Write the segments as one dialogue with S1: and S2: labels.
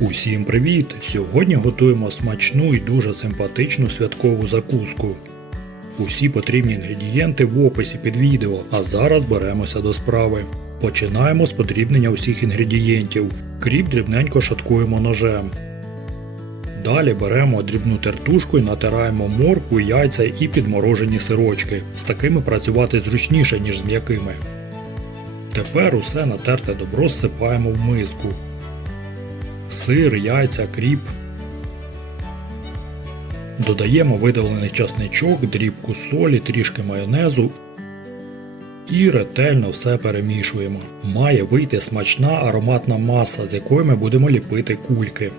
S1: Усім привіт! Сьогодні готуємо смачну і дуже симпатичну святкову закуску. Усі потрібні інгредієнти в описі під відео, а зараз беремося до справи. Починаємо з подрібнення усіх інгредієнтів. Кріп дрібненько шаткуємо ножем. Далі беремо дрібну тертушку і натираємо моркву, яйця і підморожені сирочки. З такими працювати зручніше, ніж з м'якими. Тепер усе натерте добро зсипаємо в миску. Сир, яйця, кріп. Додаємо видавлений часничок, дрібку солі, трішки майонезу і ретельно все перемішуємо. Має вийти смачна ароматна маса, з якої ми будемо ліпити кульки.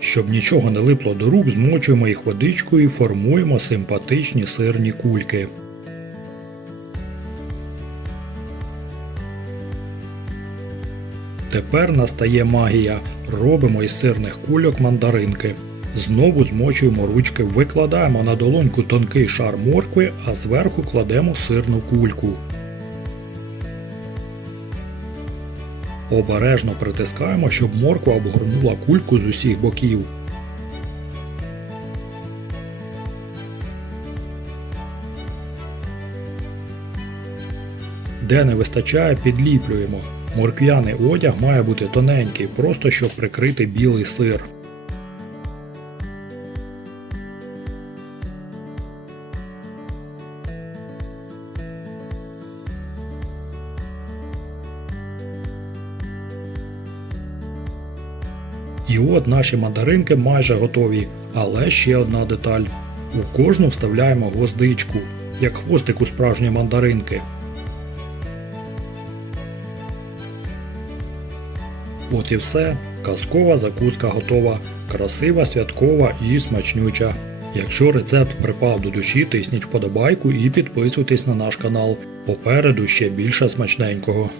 S1: Щоб нічого не липло до рук, змочуємо їх водичкою і формуємо симпатичні сирні кульки. Тепер настає магія. Робимо із сирних кульок мандаринки. Знову змочуємо ручки, викладаємо на долоньку тонкий шар моркви, а зверху кладемо сирну кульку. Обережно притискаємо, щоб морква обгорнула кульку з усіх боків. Де не вистачає, підліплюємо. Морквяний одяг має бути тоненький, просто щоб прикрити білий сир. І от наші мандаринки майже готові, але ще одна деталь. У кожну вставляємо гвоздичку, як хвостик у справжньої мандаринки. От і все. Казкова закуска готова, красива, святкова і смачнюча. Якщо рецепт припав до душі, тисніть вподобайку і підписуйтесь на наш канал. Попереду ще більше смачненького.